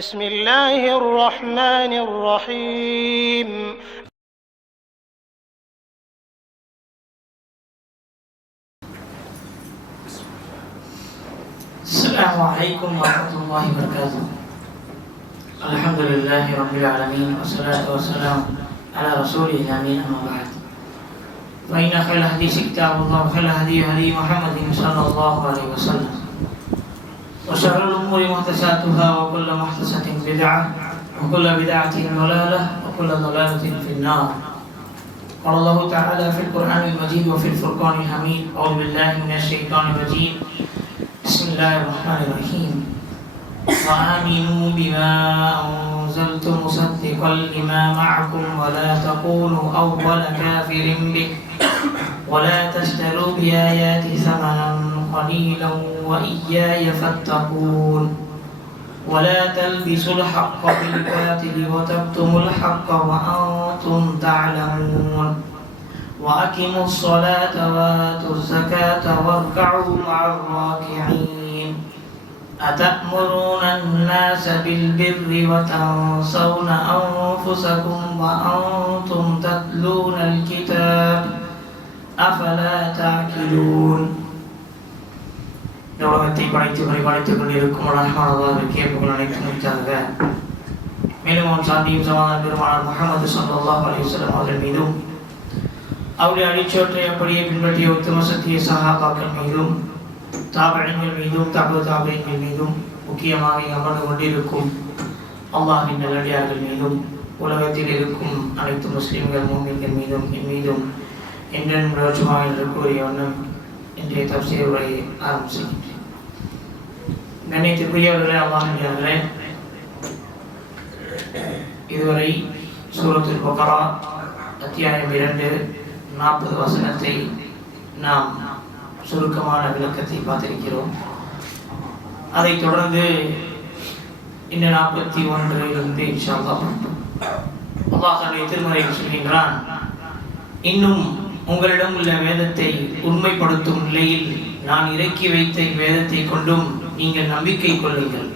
بسم الله الرحمن الرحيم. السلام عليكم ورحمة الله وبركاته. الحمد لله رب العالمين والصلاة والسلام على رسوله الأمين. أما بعد، فإن خير الحديث كتاب الله وخير الهدي هدي محمد صلى الله عليه وسلم، وشر الأمور محدثاتها وكل محدثة بدعة وكل بدعة ضلالة وكل ضلالة في النار. قال الله تعالى في القرآن المجيد وفي الفرقان الحميد: أعوذ بالله من الشيطان الرجيم، بسم الله الرحمن الرحيم. وآمنوا بما أنزلت مصدقا لما معكم ولا تكونوا أول كافر به ولا تشتروا بآياتي ثمنا قليلا وإياي فاتقون ولا تلبسوا الحق بالباطل وتكتموا الحق وأنتم تعلمون وأقيموا الصلاة وآتوا الزكاة واركعوا مع الراكعين. أتأمرون الناس بالبر وتنسون أنفسكم وأنتم تتلون الكتاب أفلا تعقلون. உலகத்தை படைத்து பரிபாலித்துக் கொண்டிருக்கும் ரஹ்மானுல்லாஹ்விற்கே புகழ் அனைத்தும் உரித்தாகுக. மேலும் அவன் சாந்தியும் சமாதான பெருமானார் முஹம்மது ஸல்லல்லாஹு அலைஹி வஸல்லம் அவர்கள் மீதும் அவருடைய அடிச்சோற்றை அப்படியே பின்பற்றிய உத்தம சத்திய சஹாபாக்கள் மீதும் தாபிஈன்கள் மீதும் தாபிஈன்கள் மீதும் முக்கியமாக அமர்ந்து கொண்டிருக்கும் அல்லாஹ்வின் நல்லடியார்கள் மீதும் உலகத்தில் இருக்கும் அனைத்து முஸ்லிம்கள் மூமின்கள் மீதும் என் மீதும் என்றென்றும் ரோஜமாக என்று கூறிய வண்ணம் இன்றைய தஃசீர் உரையை ஆரம்பிக்கின்றேன். கண்ணியத்திற்குரியவர்களே, அல்லாஹ்வினர்களே, இதுவரை சூரத்துல் பக்ரா அத்தியாயம் 2 40 வசனத்தை நாம் சுருக்கமான விளக்கத்தை பார்த்திருக்கிறோம். அதைத் தொடர்ந்து இந்த 41 இன்ஷா அல்லாஹ் அல்லாஹ் தன்னுடைய திருமறையில் சொல்கின்றான்: இன்னும் உங்களிடம் உள்ள வேதத்தை உண்மைப்படுத்தும் நிலையில் நான் இறக்கி வைத்த வேதத்தை கொண்டும் நீங்கள் நம்பிக்கை கொள்ளுங்கள்.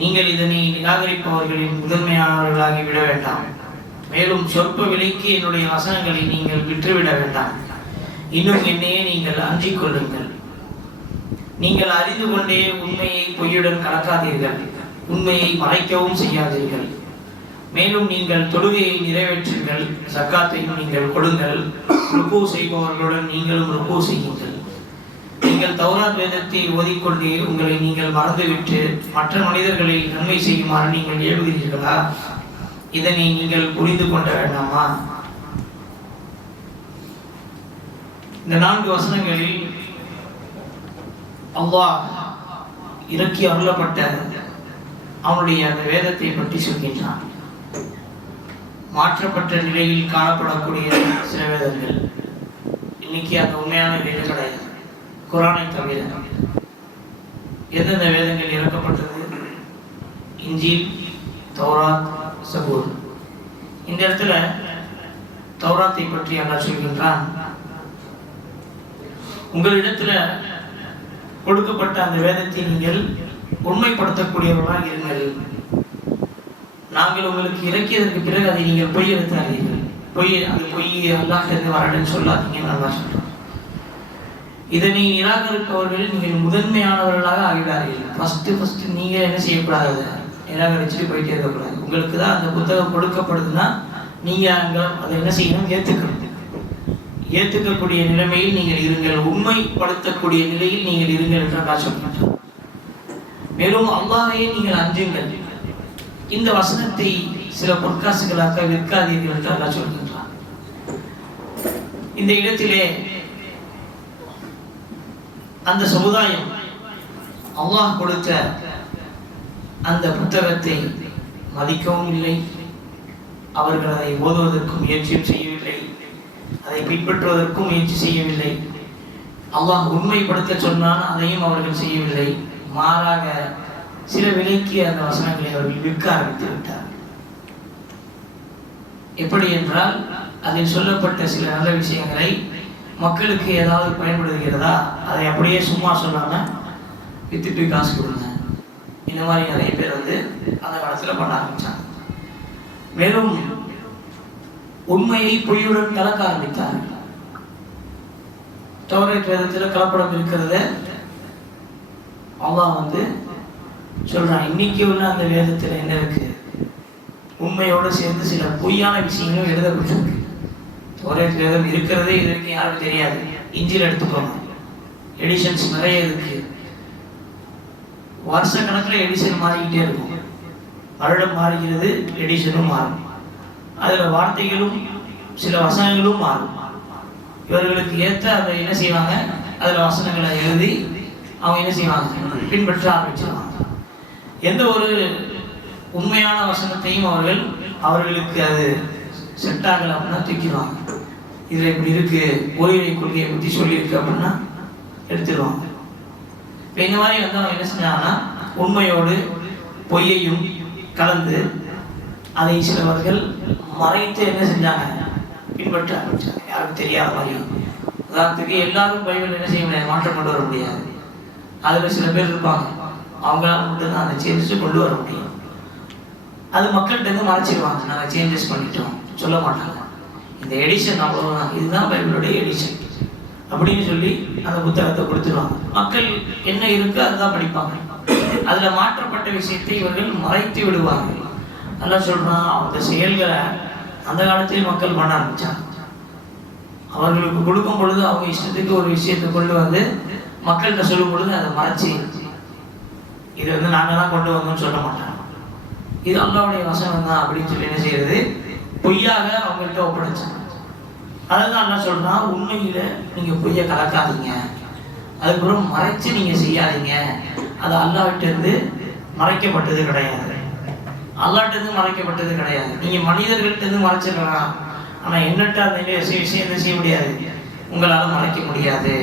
நீங்கள் இதனை நிராகரிப்பவர்களின் முதன்மையானவர்களாகி விட வேண்டாம். மேலும் சொற்ப விலைக்கு என்னுடைய வசனங்களை நீங்கள் விற்றுவிட வேண்டாம். இன்னும் என்னையே நீங்கள் அஞ்சிக் கொள்ளுங்கள். நீங்கள் அறிந்து கொண்டே உண்மையை பொய்யுடன் கலக்காதீர்கள். உண்மையை மறைக்கவும் செய்யாதீர்கள். மேலும் நீங்கள் தொழுகையை நிறைவேற்றுங்கள். ஜக்காத்தையும் நீங்கள் கொடுங்கள். ருக்கு செய்பவர்களுடன் நீங்களும் ருக்கு செய்யுங்கள். நீங்கள் தௌராத் வேதத்தை ஓதிக்கொண்டே உங்களை நீங்கள் மறந்துவிட்டு மற்ற மனிதர்களை நன்மை செய்யுமாறு நீங்கள் ஏவுகிறீர்களா? இதனை நீங்கள் புரிந்து கொள்ள வேண்டாமா? இந்த 4 வசனங்களில் அல்லாஹ் இறக்கி அருளப்பட்ட அவனுடைய அந்த வேதத்தை பற்றி சொல்கின்றான். மாற்றப்பட்ட நிலையில் காணப்படக்கூடிய சில வேதங்கள் இன்னைக்கு அந்த உண்மையான நிலையில் கிடையாது. குர்ஆனை தவிர எந்தெந்த வேதங்கள் இறக்கப்பட்டது? இன்ஜீல், தௌராத், சபூர். இந்த இடத்துல தௌராத்தை பற்றி அல்லாஹ் சொல்கின்றான்: உங்களிடத்துல கொடுக்கப்பட்ட அந்த வேதத்தை நீங்கள் உண்மைப்படுத்தக்கூடியவர்களாக இருங்கள். நாங்கள் உங்களுக்கு இறக்கியதற்கு பிறகு அதை நீங்கள் பொய் எடுத்தாதீர்கள். பொய் அல்லாஹ் இருந்து வரணும்னு சொல்லாதீங்கன்னு நல்லா சொல்றோம். இதனை நிராகரிப்பவர்கள் நீங்கள் முதன்மையானவர்களாக ஆகிடாதீர்கள். ஃபர்ஸ்ட் நீங்க என்ன செய்யக்கூடாது? நிராகரிச்சுட்டு போயிட்டே இருக்கக்கூடாது. உங்களுக்கு தான் அந்த புத்தகம் கொடுக்கப்படுதுன்னா நீங்க அங்க அதை என்ன செய்யணும்? ஏற்றுக்கணும். ஏற்றுக்கக்கூடிய நிலைமையில் நீங்கள் இருங்கள். உண்மைப்படுத்தக்கூடிய நிலையில் நீங்கள் இருங்கள் என்று அல்லா சொல்கின்றார். மேலும் அல்லாஹ்வை நீங்கள் அஞ்சுங்கள். இந்த வசனத்தை சில பொற்காசுகளாக விற்காதீர்கள் என்று அல்லா சொல்கின்றார். இந்த இடத்திலே அந்த சமுதாயம் அல்லாஹ் கொடுத்த அந்த புத்தகத்தை மதிக்கவும் இல்லை. அவர்கள் அதை ஓதுவதற்கும் முயற்சியும் செய்யவில்லை. அதை பின்பற்றுவதற்கும் முயற்சி செய்யவில்லை. அல்லாஹ் உண்மைப்படுத்த சொன்னால் அதையும் அவர்கள் செய்யவில்லை. மாறாக சில விலைக்கு அந்த வசனங்களை அவர்கள் விற்க ஆரம்பித்து விட்டார். எப்படி என்றால், அதில் சொல்லப்பட்ட சில நல்ல விஷயங்களை மக்களுக்கு ஏதாவது பயன்படுகிறதா, அதை அப்படியே சும்மா சொல்லாம வித்துட்டு காசு கொடுங்க, இந்த மாதிரி நிறைய பேர் வந்து அந்த காலத்தில் பண்ண ஆரம்பித்தாங்க. மேலும் உண்மையை பொய்யுடன் கலக்க ஆரம்பித்தார்கள். தௌராத் வேதத்தில் கலப்படம் இருக்கிறத அல்லாஹ் வந்து சொல்றான். இன்னைக்கு உள்ள அந்த வேதத்தில் என்ன இருக்கு, உண்மையோடு சேர்ந்து சில பொய்யான விஷயங்களும் எழுதப்பட்டிருக்கு. தௌராத் வேதம் இருக்கிறதே இது வரைக்கும் யாருக்கும் தெரியாது. இஞ்சில் எடுத்துக்கோங்க, எடிஷன்ஸ் நிறைய இருக்கு. வருஷ கணக்கில் எடிஷன் மாறிக்கிட்டே இருக்கும். வருடம் மாறுகிறது, எடிஷனும் மாறும். அதில் வார்த்தைகளும் சில வசனங்களும் மாறும். இவர்களுக்கு ஏற்ற அதை என்ன செய்வாங்க, அதில் வசனங்களை எழுதி அவங்க என்ன செய்வாங்க, பின்பற்ற ஆரம்பிச்சிருவாங்க. எந்த ஒரு உண்மையான வசனத்தையும் அவர்களுக்கு அது செட் ஆகலை அப்படின்னா தூக்கிடுவாங்க. இதில் இப்படி இருக்கு, ஓய்வை கொள்கையை பற்றி சொல்லியிருக்கு அப்படின்னா எடுத்துடுவாங்க. இப்போ இந்த மாதிரி வந்து அவங்க என்ன செஞ்சாங்கன்னா உண்மையோடு பொய்யையும் கலந்து அதை சிலவர்கள் மறைத்து என்ன செஞ்சாங்க, பின்பற்ற ஆரம்பிச்சாங்க. யாருக்கும் தெரியாத மாதிரி. உதாரணத்துக்கு எல்லாரும் பைபிள் என்ன செய்ய முடியாது, மாற்றம் கொண்டு வர முடியாது. அதில் சில பேர் இருப்பாங்க, அவங்களால மட்டும்தான் அதை சேஞ்சஸ் கொண்டு வர முடியும். அது மக்கள்கிட்ட மறைச்சிடுவாங்க, நாங்கள் சேஞ்சஸ் பண்ணிட்டோம் சொல்ல மாட்டாங்க. இந்த எடிஷன் அவ்வளோதான், இதுதான் பைபிளுடைய எடிஷன் அப்படின்னு சொல்லி அந்த புத்தகத்தை கொடுத்துருவாங்க. மக்கள் என்ன இருக்கு அதுதான் படிப்பாங்க. அதில் மாற்றப்பட்ட விஷயத்தை இவர்கள் மறைத்து விடுவார்கள். நல்லா சொல்றான், அந்த செயல்களை அந்த காலத்திலே மக்கள் பண்ண ஆரம்பிச்சாங்க. அவர்களுக்கு கொடுக்கும் பொழுது அவங்க இஷ்டத்துக்கு ஒரு விஷயத்தை கொண்டு வந்து மக்கள்கிட்ட சொல்லும் பொழுது அதை மறைச்சி இது வந்து நாங்கள் தான் கொண்டு வந்தோம்னு சொல்ல மாட்டாங்க. இது அல்லாஹ்வுடைய வசனம் தான் அப்படின்னு சொல்லி என்ன செய்யறது, பொய்யாக அவங்கள்ட்ட ஒப்படைச்சாங்க. அதுதான் அல்லாஹ் சொல்றான், உண்மையில நீங்க பொய்யை கலக்காதீங்க, அதுக்கப்புறம் மறைச்சு நீங்க செய்யாதீங்க. அது அல்லாஹ்கிட்ட இருந்து மறைக்கப்பட்டது கிடையாது, அல்லாஹ்கிட்ட இருந்து மறைக்கப்பட்டது கிடையாது. நீங்க மனிதர்கள்ட்ட இருந்து மறைச்சிடலாம், ஆனா என்னட்ட அந்த விஷயம் என்ன செய்ய முடியாது, உங்களால மறைக்க முடியாது.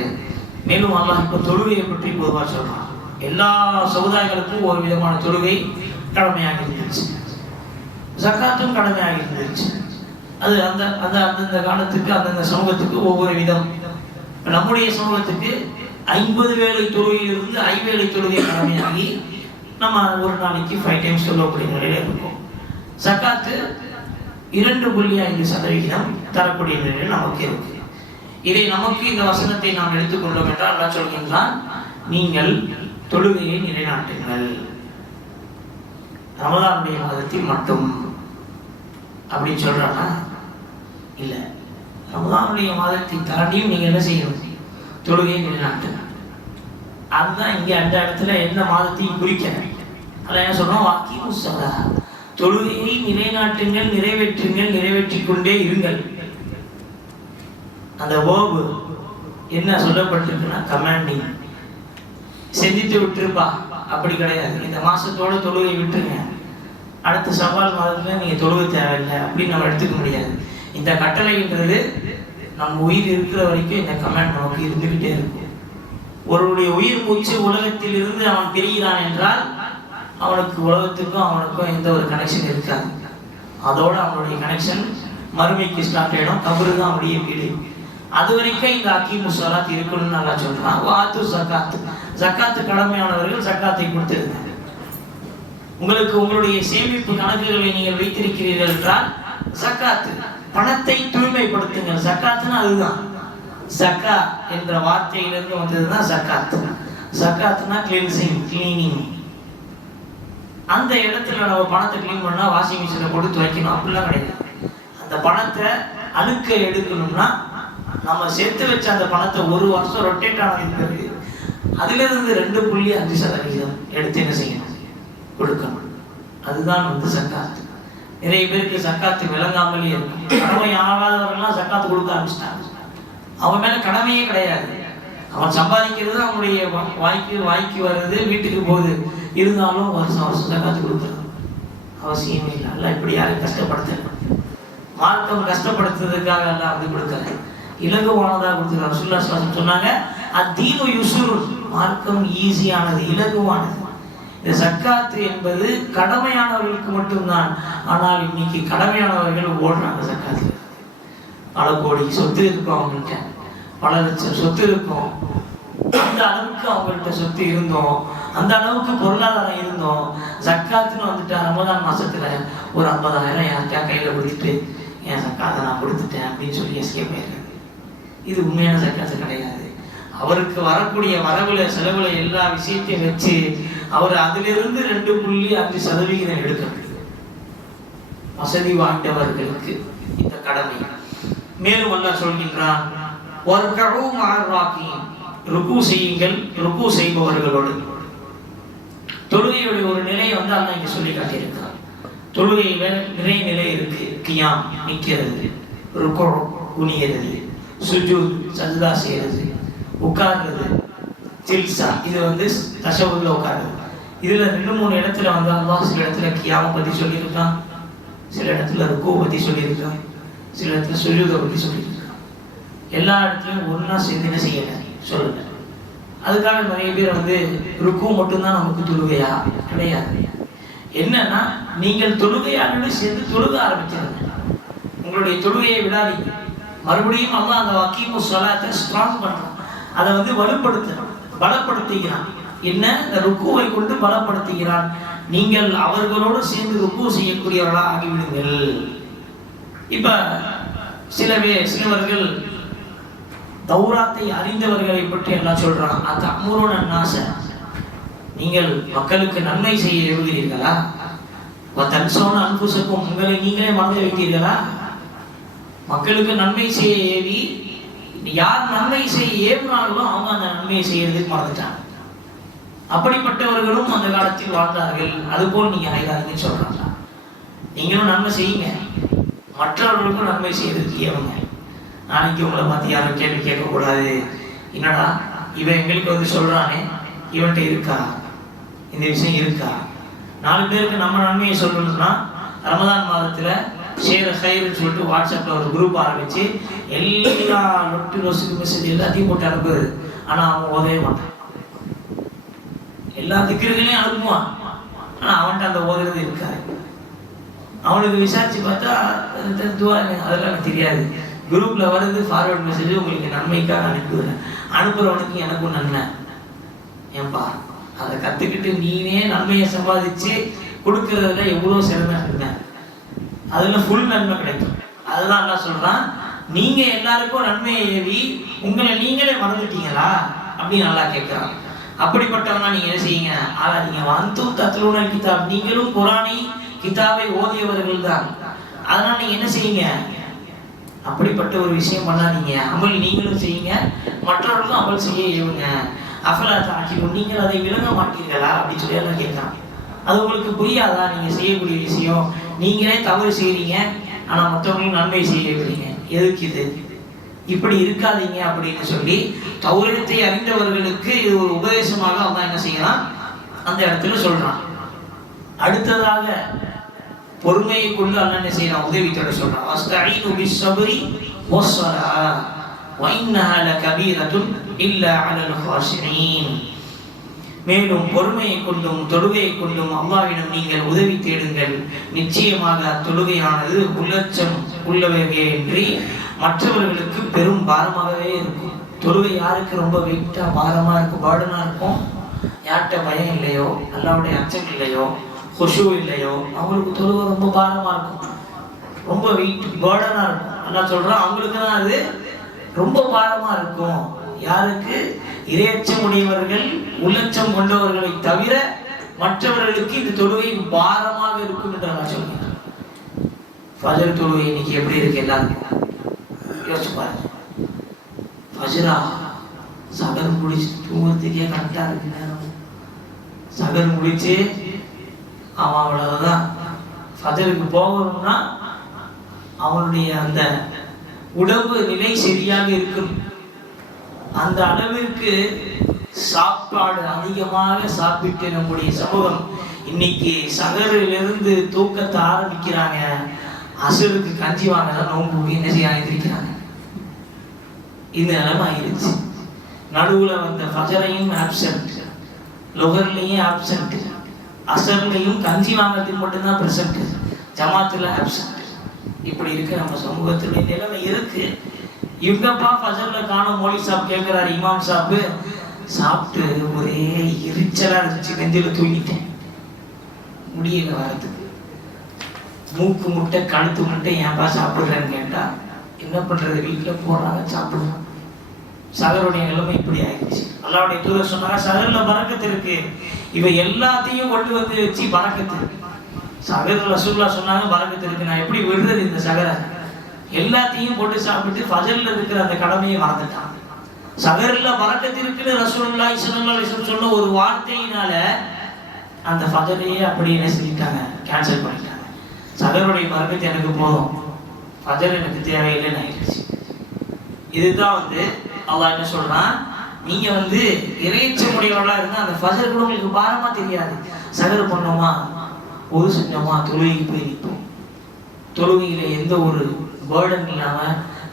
மேலும் அல்லாஹ் இப்போ தொழுகையை பற்றி பொதுவாக சொல்றான். எல்லா சமுதாயங்களுக்கும் ஒரு விதமான தொழுகை கடமையாக இருந்துச்சு, ஜக்காத்தும் கடமையாக இருந்துச்சு. அது அந்த அந்த அந்தந்த காலத்துக்கு அந்தந்த சமூகத்துக்கு ஒவ்வொரு விதம். நம்முடைய சமூகத்துக்கு 50 வேளை தொழுகையிலிருந்து 5 வேளை தொழுகை கடமையாகி நம்ம ஒரு நாளைக்கு 5 டைம்ஸ் சொல்லக்கூடிய நிலையில இருக்கும். ஜக்காத்து 2.5% தரக்கூடிய நிலையில் நமக்கு இருக்கு. இதை நமக்கு இந்த வசனத்தை நாம் எடுத்துக்கொண்டோம் என்றால் அல்லாஹ் சொல்கின்றான், நீங்கள் தொழுகையை நிலைநாட்டுங்கள் ரமலானுடைய மாதத்தில் மட்டும் அப்படின்னு சொல்றானா? இல்ல, ரமலானுடைய மாதத்தை தாண்டியும் நீங்க என்ன செய்யணும், தொழுகையை நிலைநாட்டுங்க. அதுதான் இங்க அந்த இடத்துல எந்த மாதத்தையும் குறிக்கணும். அதில் என்ன சொல்றோம், வாக்கியம் ஸலா, தொழுகையை நிலைநாட்டுங்கள், நிறைவேற்றுங்கள், நிறைவேற்றிக் கொண்டே இருங்கள். அந்த வேர்பு என்ன சொல்லப்பட்டிருக்குன்னா கமாண்டிங். செஞ்சுட்டு விட்டுருப்பா அப்படி கிடையாது. இந்த மாசத்தோட தொழுகை விட்டுருங்க, அடுத்த சவால் மாதத்துல நீங்க தொழுகை தேவையில்லை அப்படின்னு நம்ம எடுத்துக்க முடியாது. இந்த கட்டளைன்றது நம்ம உயிர் இருக்கிற வரைக்கும் இந்த கமாண்ட் நமக்கு இருந்துகிட்டே இருக்கும். ஒருவருடைய உயிர் மூச்சு உலகத்தில் இருந்து அவன் பிரிகிறான் என்றால் அவனுக்கு உலகத்துக்கும் அவனுக்கும் எந்த ஒரு கனெக்ஷன் இருக்காது. அதோட அவனுடைய கனெக்ஷன் மறுமைக்கு ஸ்டார்ட் ஆயிடும், கபரு தான் அவனுடைய வீடு. அது வரைக்கும் இந்த அக்கீமு ஸலாத் இருக்கணும்னு நல்லா சொல்றான். வாத்து ஜக்காத், ஜக்காத்து கடமையானவர்கள் ஜக்காத்தை கொடுத்திருக்காங்க. உங்களுக்கு உங்களுடைய சேமிப்பு கணக்குகளை நீங்கள் வைத்திருக்கிறீர்கள் என்றால் ஜக்காத்து, பணத்தை தூய்மைப்படுத்துங்கள். ஜக்காத்துன்னா அதுதான், ஜக்கா என்ற வார்த்தையிலிருந்து வந்ததுதான் ஜக்காத். ஜக்காத்துனா கிளீன்சிங், கிளீனிங். அந்த இடத்துல நம்ம பணத்தை கிளீன் பண்ணா வாஷிங் மிஷினை கொடுத்து வைக்கணும் அப்படிலாம் கிடையாது. அந்த பணத்தை அழுக்க எடுக்கணும்னா நம்ம சேர்த்து வச்ச அந்த பணத்தை ஒரு வருஷம் ரொட்டேட் ஆனதுக்கு பிறகு அதுல இருந்து 2.5% எடுத்து என்ன செய்யணும், கொடுக்கணும். அதுதான் வந்து ஜக்காத். நிறைய பேருக்கு ஜக்காத்து விளங்காமலே இருக்கும். கடமை ஆகாதவர்கள்லாம் ஜக்காத்து கொடுக்க ஆரம்பிச்சிட்டாங்க. அவன் மேல கடமையே கிடையாது, அவன் சம்பாதிக்கிறது அவனுடைய வாய்க்கு வருது, வீட்டுக்கு போகுது. இருந்தாலும் வருஷம் வருஷம் ஜக்காத்து கொடுக்கணும் அவசியமே இல்லை. அல்ல இப்படி யாரும் கஷ்டப்படுத்த, மார்க்கம் கஷ்டப்படுத்துறதுக்காக எல்லாம் வந்து கொடுக்கல, இலகுவானதாக கொடுத்துருக்காங்க. ரசூலுல்லாஹி ஸல்லல்லாஹு அலைஹி வஸல்லம் சொன்னாங்க, அத்தீனு யுஸ்ருன், மார்க்கம் ஈஸியானது, இலகுவானது. இந்த ஜக்காத்து என்பது கடமையானவர்களுக்கு மட்டும்தான். ஆனால் இன்னைக்கு கடமையானவர்கள் ஓடுறாங்க ஜக்காத்து. பல கோடி சொத்து இருக்கும் அவங்கள்ட்ட, பல லட்சம் சொத்து இருக்கும். அந்த அளவுக்கு அவங்கள்ட்ட சொத்து இருந்தோம் அந்த அளவுக்கு பொருளாதாரம் இருந்தோம். ஜக்காத்துன்னு வந்துட்டா ரமதான் மாசத்துல ஒரு 50,000 யாருக்கா கையில கொடுத்துட்டு என் ஜக்காத்தை நான் கொடுத்துட்டேன் அப்படின்னு சொல்லி எஸ்கேப் ஆயிடுறது. இது உண்மையான ஜக்காத்து கிடையாது. அவருக்கு வரக்கூடிய வரவுல செலவுல எல்லா விஷயத்தையும் வச்சு அவர் அதிலிருந்து 2.5% எடுக்க வசதி வாய்ந்தவர்களுக்கு இந்த கடமை. மேலும் அல்லாஹ் சொல்கின்றான், வர்கஉ மஅர் ராகியின், ருக்கு செய்யுங்கள் ருக்கு செய்பவர்களோடு. தொழுகையுடைய ஒரு நிலையை அல்லாஹ் இங்க சொல்லி காட்டியிருக்கிறான். தொழுகையில நிறைய நிலை இருக்கு. கியாம் நிற்கிறது, ருக்கு குனியறது, சுஜூத் சஜ்தா செய்யறது, உட்கார்றது, ஜில்சா இது தஷவுல உட்கார்றது. இதுல 2-3 இடத்துல அல்லாஹ் சில இடத்துல கியாம பத்தி சொல்லியிருக்கான், சில இடத்துல ருக்கு பத்தி சொல்லியிருக்கான், சில இடத்துல சுஜூதை பத்தி சொல்லியிருக்கான். எல்லா இடத்துலையும் ஒன்னா சேர்ந்து என்ன செய்யல சொல்லுங்க. அதுக்காக நிறைய பேர் ருக்கு மட்டும்தான் நமக்கு தொழுகையா கிடையாது. என்னன்னா நீங்கள் தொழுகையாளோடு சேர்ந்து தொழுக ஆரம்பிச்சிருங்க. உங்களுடைய தொழுகையை விடாதீங்க. மறுபடியும் அல்லாஹ் அந்த வக்கீமு ஸலாத்தை ஸ்ட்ராங் பண்றான். அதை பலப்படுத்துகிறான். என்ன? இந்த ருக்குவை கொண்டு பலப்படுத்துகிறான். நீங்கள் அவர்களோடு சேர்ந்து ருக்கு செய்யக்கூடியவர்களாக ஆகிவிடுங்கள். இப்ப சிலவர்கள் தௌராத்தை அறிந்தவர்களை பற்றி எல்லாம் சொல்றான். அந்த அம்ருன நாஸ, நீங்கள் மக்களுக்கு நன்மை செய்ய ஏவுகிறீர்களா? தன்சோன அன்புசக்கும், உங்களை நீங்களே மறந்து வைத்தீர்களா? மக்களுக்கு நன்மை செய்ய ஏவி யார் நன்மை செய்ய ஏவுனாங்களோ அவங்க அந்த நன்மையை செய்யறதுக்கு மறந்துட்டாங்க. அப்படிப்பட்டவர்களும் அந்த காலத்தில் வாழ்ந்தார்கள். அதுபோல் நீங்க ஆயிடாதீங்கன்னு சொல்றாங்க. நீங்களும் நன்மை செய்யுங்க, மற்றவர்களுக்கும் நன்மை செய்யறதுக்கு ஏவுங்க. நாளைக்கு உங்களை பார்த்து யாரும் கேள்வி கேட்கக்கூடாது. என்னடா இவன் எங்களுக்கு சொல்றானே, இவன்கிட்ட இருக்கா இந்த விஷயம் இருக்கா? 4 பேருக்கு நம்ம நன்மையை சொல்லணும்னா ரமதான் மாதத்துல ஷேர் ஹைர்னு சொல்லிட்டு வாட்ஸ்அப்ல ஒரு குரூப் ஆரம்பிச்சு எல்லா நொசுக்கு மெசேஜ் எல்லாத்தையும் போட்டு அனுப்புறது. ஆனா அவன் ஓதவே மாட்டான். எல்லா திக்கிர்களையும் அனுப்புவான், ஆனா அவன்கிட்ட அந்த ஓதுறது இருக்காது. அவனுக்கு விசாரிச்சு பார்த்தா அதெல்லாம் எனக்கு தெரியாது. குரூப்ல வருது ஃபார்வர்ட் மெசேஜ், உங்களுக்கு நன்மைக்காக அனுப்புவேன். அனுப்புறவனுக்கு எனக்கும் நன்மை. ஏன்பா அதை கத்துக்கிட்டு நீனே நன்மையை சம்பாதிச்சு கொடுக்கறதுல எவ்வளவு சிறந்த நன்மை, அதுல ஃபுல் நன்மை கிடைக்கும். அதுதான் எல்லாம் சொல்றான். நீங்க எல்லாருக்கும் நன்மையை ஏவி உங்களை நீங்களே மறந்துட்டீங்களா அப்படின்னு நல்லா கேட்கிறான். அப்படிப்பட்டவனா நீங்க என்ன செய்யுங்க? நீங்க வந்தும் தத்லூன கிதாப், நீங்களும் குரானை கிதாபை ஓதியவர்கள் தான். அதனால நீங்க என்ன செய்யுங்க? அப்படிப்பட்ட ஒரு விஷயம் பண்ணாதீங்க. அமல் நீங்களும் செய்யுங்க, மற்றவர்களும் அமல் செய்ய ஏவுங்க. அஃபலா தஅகிலூன், நீங்கள் அதை விளங்க மாட்டீர்களா அப்படின்னு சொல்லி எல்லாம் கேட்கறான். அது உங்களுக்கு புரியாதா? நீங்க செய்யக்கூடிய விஷயம், நீங்களே தவறு செய்றீங்க, ஆனா மற்றவங்களும் நன்மை செய்ய விடுறீங்க. எதுக்கு இது? இப்படி இருக்காதீங்க அப்படின்னு சொல்லி தௌரீத்தை அறிந்தவர்களுக்கு இது ஒரு உபதேசமாக அவன் என்ன செய்யலாம் அந்த இடத்துல சொல்றான். அடுத்ததாக பொறுமையை கொண்டு அல்லாஹ் என்ன செய்யறான்? உதவி தேட சொல்றான். வஸ்தஈனு பிஸ்ஸப்ரி வஸ்ஸலாஹ் வஇன்னஹா லகபீரத்துன் இல்லா அலல் ஹாஷிஈன். மேலும் பொறுமையை கொண்டும் தொழுகையை கொண்டும் அல்லாஹ்விடம் நீங்கள் உதவி தேடுங்கள். நிச்சயமாக தொழுகையானது உள்ளச்சம் உள்ளவையின்றி மற்றவர்களுக்கு பெரும் பாரமாகவே இருக்கும். தொழுகை யாருக்கு ரொம்ப வெயிட்டா பாரமா இருக்கும், பேர்டனா இருக்கும்? யார்கிட்ட பயம் இல்லையோ, அல்லாஹ்வுடைய அச்சம் இல்லையோ, குஷு இல்லையோ, அவங்களுக்கு தொழுகை ரொம்ப பாரமா இருக்கும், ரொம்ப வெயிட் பேர்டனா இருக்கும். அல்லாஹ் சொல்றான் அவங்களுக்கு தான் அது ரொம்ப பாரமா இருக்கும். யாருக்கு? இறையச்சம் உடையவர்கள், உள்ளச்சம் கொண்டவர்களை தவிர மற்றவர்களுக்கு இந்த தொழுகை பாரமாக இருக்கும் என்று நான் சொல்கிறேன். ஃபஜர் தொழுகை இன்னைக்கு எப்படி இருக்கு எல்லாருக்கும் யோசிச்சு பாருங்க. ஃபஜ்ரா சகர் முடிச்சு தூங்குறதுக்கே கரெக்டா இருக்கு நேரம். சகர் முடிச்சு அவன் அவ்வளவுதான். ஃபஜருக்கு போகணும்னா அவனுடைய அந்த உடம்பு நிலை சரியாக இருக்கும். அந்த அளவிற்கு சாப்பாடு அதிகமாக சாப்பிட்டு நம்முடைய சமூகம் இன்னைக்கு சகரிலிருந்து தூக்கத்தை ஆரம்பிக்கிறாங்க, அசருக்கு கஞ்சி வாங்கதான் நோம்பு என்ன செய்ய இருக்கிறாங்க. இந்த நிலைமை ஆயிடுச்சு. நடுவுல வந்த ஃபஜரையும் ஆப்சென்ட், லொஹர்லையும் ஆப்சென்ட், அசர்லையும் கஞ்சி வாங்கறதுக்கு மட்டும்தான் பிரசன்ட், ஜமாத்துல ஆப்சென்ட். இப்படி இருக்கு நம்ம சமூகத்துல நிலைமை இருக்கு. இவங்கப்பா ஃபஜர்ல காணும் மௌலி சாப் கேட்கிறாரு, இமாம் சாப்பு சாப்பிட்டு ஒரே எரிச்சலா இருந்துச்சு, நெஞ்சில தூங்கிட்டேன், முடியல வரதுக்கு. மூக்கு முட்டை கழுத்து முட்டை ஏன்பா சாப்பிடுறேன்னு கேட்டா என்ன பண்றது, வீட்டுல போடுறாங்க சாப்பிடுவோம். சகருடைய நிலைமை இப்படி ஆயிடுச்சு. அல்லாஹ்வுடைய தூதர் சொன்னாங்க, சகர்ல பரக்கத்து இருக்கு, இவ எல்லாத்தையும் கொண்டு வந்து வச்சு பரக்கத்து இருக்கு. சகர் ரசூலுல்லாஹ் சொன்னாங்க பரக்கத்து இருக்கு, நான் எப்படி விடுறது இந்த சகரை? எல்லாத்தையும் போட்டு சாப்பிட்டு ஃபஜர்ல இருக்கிற அந்த கடமையை மறந்துட்டான். சகர்ல பரக்கத்து இருக்குன்னு ரசூலுல்லாஹி ஸல்லல்லாஹு அலைஹி வஸல்லம் சொன்ன ஒரு வார்த்தையினால அந்த ஃபஜரையே அப்படியே என்ன செஞ்சிட்டாங்க, கேன்சல் பண்ணிட்டாங்க. சகருடைய பரக்கத்து எனக்கு போதும், ஃபஜர் எனக்கு தேவையில்லைன்னு ஆயிடுச்சு. இதுதான் அல்லாஹ் என்ன சொல்றான், நீங்க இறைச்சமுடையவர்களா இருந்தா அந்த ஃபஜர் கூட உங்களுக்கு பாரமா தெரியாது. சகர் பண்ணோமா, ஒரு செஞ்சோமா, தொழுகைக்கு போய் நிற்போம். தொழுகையில எந்த ஒரு பேர்டன் இல்லாம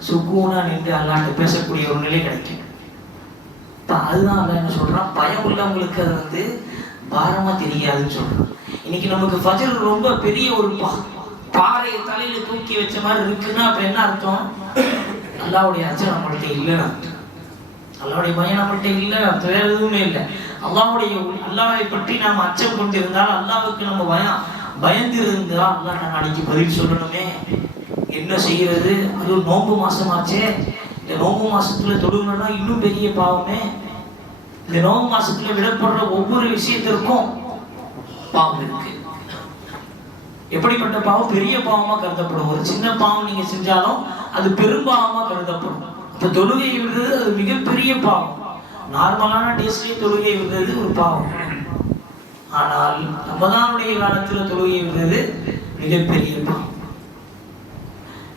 சுக்கூனா நின்று அல்லாஹ்ட்ட பேசக்கூடிய ஒரு நிலை கிடைக்கும். அதுதான் அல்லாஹ் என்ன சொல்றான், பயம் உள்ளவங்களுக்கு அது பாரமா தெரியாதுன்னு சொல்றான். இன்னைக்கு நமக்கு ஃபஜர் ரொம்ப பெரிய ஒரு பாறையை தலையில தூக்கி வச்ச மாதிரி இருக்குன்னா அப்ப என்ன அர்த்தம்? அல்லாஹ்வுடைய அச்சம் நம்மள்கிட்ட இல்லைன்னு அர்த்தம். அல்லாஹ்வுடைய பயம் நம்மள்கிட்ட இல்லை, அர்த்தம் வேற எதுவுமே இல்லை. அல்லாஹ்வை பற்றி நாம் அச்சம் கொண்டிருந்தால், அல்லாஹ்வுக்கு நம்ம பயந்து இருந்தா அல்லாஹ் நான் அன்னைக்கு பதில் சொல்லணுமே, என்ன செய்யறது? அது நோன்பு மாசமாச்சே, இந்த நோன்பு மாசத்துல தொழுகணும்னா இன்னும் பெரிய பாவமே. இந்த நோன்பு மாசத்துல விடப்படுற ஒவ்வொரு விஷயத்திற்கும் பாவம் இருக்கு. எப்படிப்பட்ட பாவம்? பெரிய பாவமா கருதப்படும். ஒரு சின்ன பாவம் நீங்க செஞ்சாலும் அது பெரும்பாவமா கருதப்படும். அப்ப தொழுகை விடுறது அது மிகப்பெரிய பாவம். நார்மலான டேஸ்ட்லயே தொழுகை விடுறது ஒரு பாவம். ஆனால் ரமதானுடைய காலத்துல தொழுகை விடுறது மிகப்பெரிய பாவம்.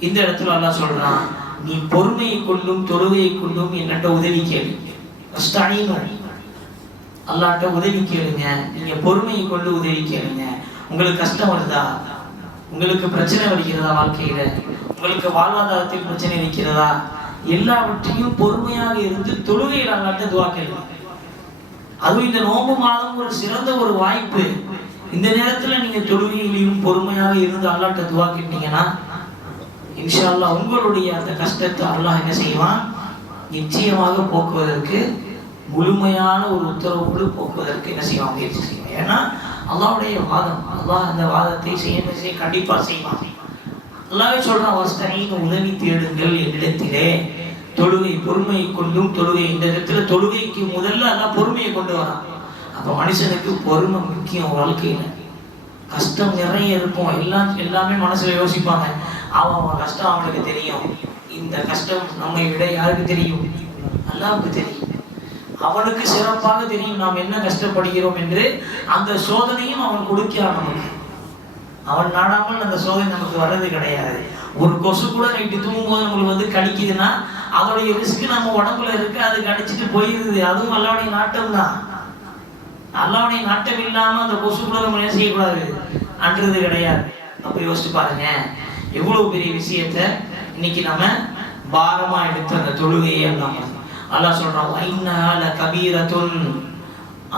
இந்த இடத்துல அல்லாஹ் சொல்றான், நீ பொறுமையை கொண்டும் தொழுகையை கொண்டும் என்னட்ட உதவி கேளு. அல்லாஹ்ட்ட உதவி கேளுங்க. நீங்க பொறுமையை கொண்டு உதவி கேளுங்க. உங்களுக்கு கஷ்டம் வருதா, உங்களுக்கு பிரச்சனை வருகிறதா, வாழ்க்கையில உங்களுக்கு வாழ்வாதாரத்தில் பிரச்சனை இருக்கிறதா, எல்லாவற்றையும் பொறுமையாக இருந்து தொழுகையில் அல்லாஹ்ட்ட துஆ கேளுங்க. அதுவும் இந்த நோன்பு மாதம் ஒரு சிறந்த ஒரு வாய்ப்பு. இந்த நேரத்துல நீங்க தொழுகையிலும் பொறுமையாக இருந்து அல்லாஹ்ட்ட துஆ கேட்டீங்கன்னா இன்ஷா அல்லாஹ் உங்களுடைய அந்த கஷ்டத்தை அல்லாஹ் என்ன செய்வான், நிச்சயமாக போக்குவதற்கு, முழுமையான ஒரு உத்தரவோடு போக்குவதற்கு என்ன செய்வான், முயற்சி செய்வான். ஏன்னா அல்லாஹ்வுடைய வாதம், அல்லாஹ் அந்த வாதத்தை செய்ய கண்டிப்பா செய்வான். அல்லாஹ்வே சொல்றான், வஸ்தஈனு உதவி தேடுங்கள் என்னிடத்திலே தொழுகை பொறுமையை கொண்டும். தொழுகை இந்த இடத்துல தொழுகைக்கு முதல்ல அல்லாஹ் பொறுமையை கொண்டு வரான். அப்ப மனுஷனுக்கு பொறுமை முக்கியம். வாழ்க்கையில கஷ்டம் நிறைய இருக்கும், எல்லாமே மனசுல யோசிப்பாங்க. அவன் கஷ்டம் அவனுக்கு தெரியும், இந்த கஷ்டம் நம்மை விட யாருக்கு தெரியும்? அல்லாஹ்வுக்கு தெரியும். அவனுக்கு சிறப்பாக தெரியும் நாம் என்ன கஷ்டப்படுகிறோம் என்று. அந்த சோதனையும் அவன் கொடுக்கிறான் நமக்கு. அவன் நாடாமல் அந்த சோதனை நமக்கு வர்றது கிடையாது. ஒரு கொசு கூட நைட்டு தூங்கும்போது நம்மளுக்கு கடிக்குதுன்னா அதோடைய ரிஸ்க் நம்ம உடம்புல இருக்கு, அது கடிச்சிட்டு போயிருது. அதுவும் அல்லாஹ்வுடைய நாட்டம் தான். அல்லாஹ்வுடைய நாட்டம் இல்லாம அந்த கொசு கூட நம்ம என்ன செய்யக்கூடாது அன்றது கிடையாது. அப்ப யோசிச்சு பாருங்க, எவ்வளவு பெரிய விஷயத்த இன்னைக்கு நம்ம பாரமா எடுத்து அந்த தொழுகையை அல்லாஹ் சொல்றான், வைன்னஹா கபீரத்துன்.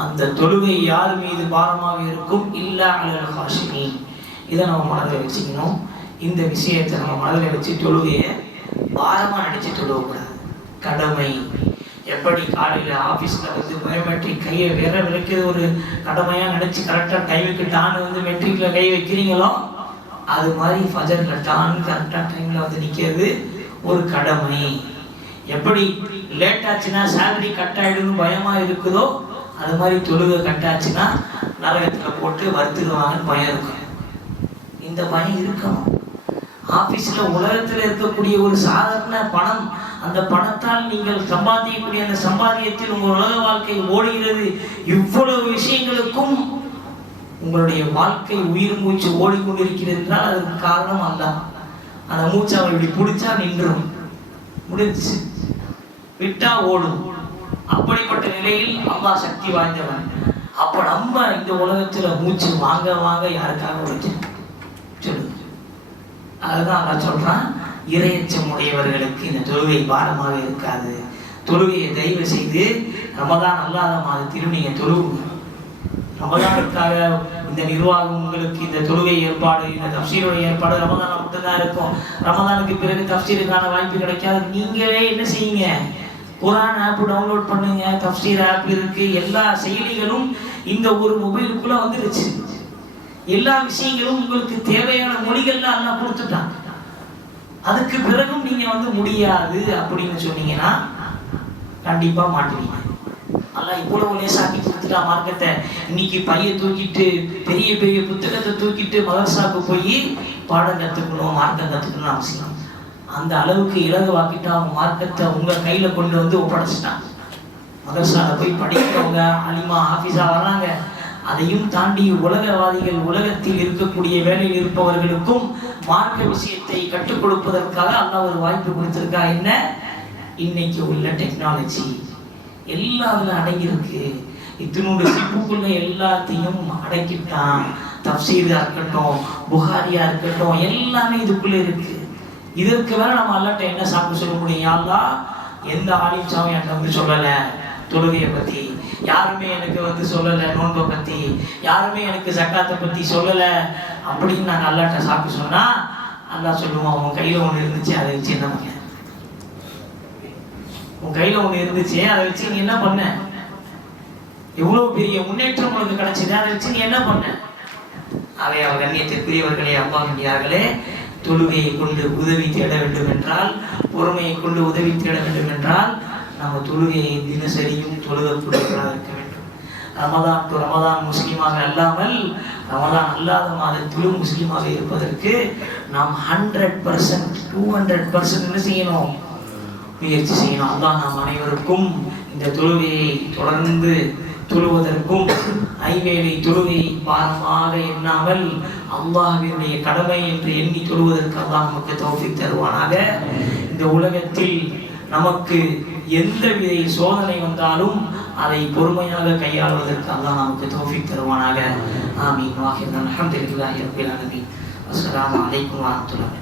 அந்த தொழுகை யார் மீது பாரமாக இருக்கும்? இல்லா அலல் காஷிமீன். இதை நம்ம மனதில் வச்சுக்கணும். இந்த விஷயத்தை நம்ம மனதில் வச்சு தொழுகையை பாரமா நினைச்சு தொழுவக்கூடாது. கடமை. எப்படி காலையில ஆபீஸ்ல பயோமெட்ரிக் கையை வேற விளக்கிறது ஒரு கடமையா நினைச்சு கரெக்டா டைமுக்கு டான்னு மெட்ரிக்ல கை வைக்கிறீங்களோ, அது மாதிரி ஃபஜர்ல டான் கரெக்டா டைம்ல நிக்கிறது ஒரு கடமை. எப்படி லேட் ஆச்சுன்னா சேலரி கட் ஆயிடுன்னு பயமா இருக்குதோ, அது மாதிரி தொழுகை கட் ஆச்சுன்னா நரகத்துல போட்டு வருத்துக்குவாங்கன்னு பயம் இருக்கும். இந்த பயம் இருக்கணும். ஆபீஸ்ல உலகத்துல இருக்கக்கூடிய ஒரு சாதாரண பணம், அந்த பணத்தால் நீங்கள் சம்பாதிக்கக்கூடிய அந்த சம்பாதியத்தில் உங்கள் உலக வாழ்க்கை ஓடுகிறது. இவ்வளவு விஷயங்களுக்கும் உங்களுடைய வாழ்க்கை உயிர் மூச்சு ஓடிக்கொண்டிருக்கிறது என்றால் அதுக்கு காரணம் அல்லாஹ். அந்த மூச்சு அவன் இப்படி பிடிச்சா நின்றும், முடிஞ்சிச்சு, விட்டா ஓடும். அப்படிப்பட்ட நிலையில் அல்லாஹ் சக்தி வாய்ந்தவன். அப்ப நம்ம இந்த உலகத்துல மூச்சு வாங்க வாங்க யாருக்காக உழைக்கணும் சொல்லுங்க. அதுதான் அல்லாஹ் சொல்றான், இறையச்சம் உடையவர்களுக்கு இந்த தொழுகை பாரமாக இருக்காது. தொழுகையை தயவு செய்து ரமதான் அல்லாத மாதத்திலும் நீங்க தொழுவுங்க. ரமதானுக்காக இந்த நிர்வாகம் உங்களுக்கு இந்த தொழுகை ஏற்பாடு, இந்த தஃப்சீருடைய ஏற்பாடு ரமதான மட்டும்தான் இருக்கும். ரமதானுக்கு பிறகு தஃப்சீருக்கான வாய்ப்பு கிடைக்காது. நீங்களே என்ன செய்யுங்க, குர்ஆன் ஆப் டவுன்லோட் பண்ணுங்க, தஃப்சீர் ஆப் இருக்கு, எல்லா செயலிகளும் இந்த ஒரு மொபைலுக்குள்ள வந்துருச்சு. எல்லா விஷயங்களும் உங்களுக்கு தேவையான மொழிகள்ல அல்லாஹ் கொடுத்துட்டான். அதுக்கு பிறகும் நீங்க முடியாது அப்படின்னு சொன்னீங்கன்னா கண்டிப்பா மாட்டுவீங்க. அல்லாஹ் இவ்வளவு லேசாக்கி கொடுத்துட்டா மார்க்கத்தை. இன்னைக்கு பைய தூக்கிட்டு பெரிய பெரிய புத்தகத்தை தூக்கிட்டு மதரசாவுக்கு போய் பாடம் கத்துக்கணும், மார்க்கம் கத்துக்கணும்னு அவசியம். அந்த அளவுக்கு இலகுவாக்கிட்டு அவங்க மார்க்கத்தை உங்க கையில கொண்டு ஒப்படைச்சிட்டான். மதரசால போய் படிக்கிறவங்க அலிமா ஆஃபீஸா வர்றாங்க. அதையும் தாண்டி உலகவாதிகள், உலகத்தில் இருக்கக்கூடிய வேலையில் இருப்பவர்களுக்கும் மார்க்க விஷயத்தை கற்றுக் கொடுப்பதற்காக அல்லாஹ் ஒரு வாய்ப்பு கொடுத்திருக்கா. என்ன? இன்னைக்கு உள்ள டெக்னாலஜி எல்லாம் அதுல அடங்கியிருக்கு. இத்தினோட சிப்புக்குள்ள எல்லாத்தையும் அடக்கிட்டான். தஃப்சீரா இருக்கட்டும், புகாரியா இருக்கட்டும், எல்லாமே இதுக்குள்ள இருக்கு. இதற்கு வேற நம்ம அல்லாட்ட என்ன சாப்பிட்டு சொல்ல முடியும்? யா அல்லாஹ், எந்த ஆலிம் சாமி என்கிட்ட சொல்லல தொழுகையை பத்தி, யாருமே எனக்கு சொல்லல நோன்பை பத்தி, யாருமே எனக்கு ஜக்காத்தை பத்தி சொல்லல அப்படின்னு நாங்க அல்லாட்ட சாப்பிட்டு சொன்னா அல்லாஹ் சொல்லுவோம், உன் கையில ஒண்ணு இருந்துச்சு, அதை வச்சு என்ன பண்ண? உன் கையில ஒண்ணு இருந்துச்சு, அதை வச்சு நீ என்ன பண்ண? எவ்வளவு பெரிய முன்னேற்றம் உனக்கு கிடைச்சது, அதை வச்சு நீ என்ன பண்ண? அவர் கண்ணியத்திற்குரியவர்களே, அல்லாஹ்வியார்களே, தொழுகையை கொண்டு உதவி தேட வேண்டும் என்றால், பொறுமையை கொண்டு உதவி தேட வேண்டும் என்றால், நம்ம தொழுகையை தினசரியும் தொழுகக்கூடியவர்களாக இருக்க வேண்டும். ரமதான் டு ரமதான் முஸ்லீமாக அல்லாமல் ரமதான் அல்லாத மாதத்திலும் முஸ்லீமாக இருப்பதற்கு நாம் 100% 200% என்ன செய்யணும்? முயற்சி செய்யணும். அல்லாஹ் நாம் அனைவருக்கும் இந்த தொழுகையை தொடர்ந்து தொழுவதற்கும், ஐவேளை தொழுகை பாரமாக எண்ணாமல் அல்லாஹ்வினுடைய கடமை என்று எண்ணி தொழுவதற்கு அல்லாஹ் நமக்கு தௌஃபீக் தருவானாக. இந்த உலகத்தில் நமக்கு எந்த வித சோதனை வந்தாலும் அதை பொறுமையாக கையாளுவதற்கு அல்லாஹ் நமக்கு தௌஃபீக் தருவானாக. ஆமீன். வாஹிர் அல்ஹம்துலில்லாஹி ரப்பில் ஆலமீன். அஸ்ஸலாமு அலைக்கும் வரஹ்மத்துல்லாஹி.